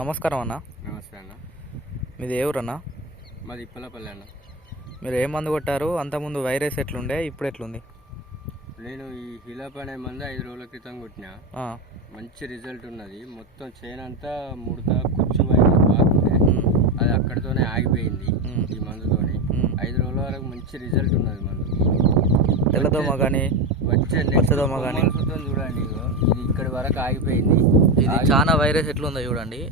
నమస్కారం అన్న. నమస్తే అన్న. మీది ఏ ఊరన్నా? మాది ఇప్పలపల్లి అన్న. మీరు ఏ మందు కొట్టారు? అంతకుముందు వైరస్ ఎట్లుండే, ఇప్పుడు ఎట్లుంది? నేను ఈ హిలాప్ అనే మందు 5 రోజుల క్రితం కొట్టినా. మంచి రిజల్ట్ ఉన్నది. మొత్తం చేనంతా ముడత కుచ్చు వైరస్ బాగుండే, అది అక్కడితోనే ఆగిపోయింది. ఈ మందుతోని 5 రోజుల వరకు మంచి రిజల్ట్ ఉన్నది మందు. తెల్లదోమ కానీ వచ్చే పచ్చదోమ కానీ చూడండి, ఇది ఇక్కడి వరకు ఆగిపోయింది. ఇది చాలా వైరస్ ఎట్లుందో చూడండి.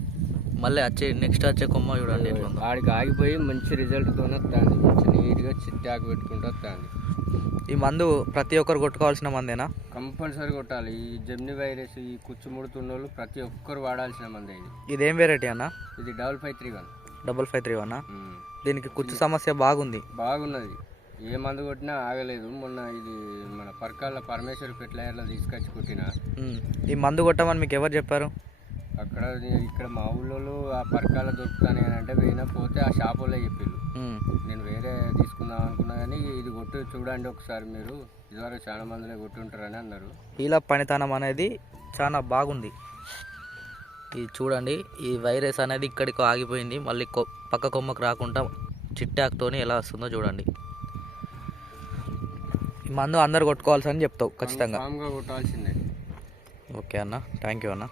మళ్ళీ నెక్స్ట్ వచ్చే కొమ్మ చూడండి ఎట్లుందో. ఆడికి ఆగిపోయి మంచి రిజల్ట్తోనే వస్తుంది. మంచి నీట్గా చిట్టాకు పెట్టుకుంటూ వస్తుంది. ఈ మందు ప్రతి ఒక్కరు కొట్టుకోవాల్సిన మందేనా? కంపల్సరీ కొట్టాలి. ఈ జెమ్ని వైరస్, ఈ కుచ్చుముడుతున్న వాళ్ళు ప్రతి ఒక్కరు వాడాల్సిన మందే ఇది. ఇదేం వెరైటీ అన్న? ఇది 5531. 5531. దీనికి కుచ్చు సమస్య బాగున్నది. ఏ మందు కొట్టినా ఆగలేదు. మొన్న ఇది మన పర్కాల పరమేశ్వర్ ఫెర్టిలైజర్లో తీసుకొచ్చి కొట్టిన. ఈ మందు కొట్టమని మీకు ఎవరు చెప్పారు? ఇక్కడ మా ఊళ్ళో ఆ పర్కాల దొరుకుతాను అని అంటే పోతే ఆ షాప్ వాళ్ళే చెప్పారు. నేను వేరే తీసుకుందాం అనుకున్నా కానీ ఇది కొట్టు చూడండి ఒకసారి, మీరు ఇదివరకు చాలా మందిలో కొట్టుంటారని అన్నారు. ఇలా పనితనం అనేది చాలా బాగుంది. ఇది చూడండి, ఈ వైరస్ అనేది ఇక్కడికి ఆగిపోయింది. మళ్ళీ పక్క కొమ్మకు రాకుండా చిట్టాకుతోని ఎలా వస్తుందో చూడండి. ఈ మందు అందరు కొట్టుకోవాల్సి అని చెప్తావు ఖచ్చితంగా? కొట్టాల్సిందే. ఓకే అన్న, థ్యాంక్ యూ అన్న.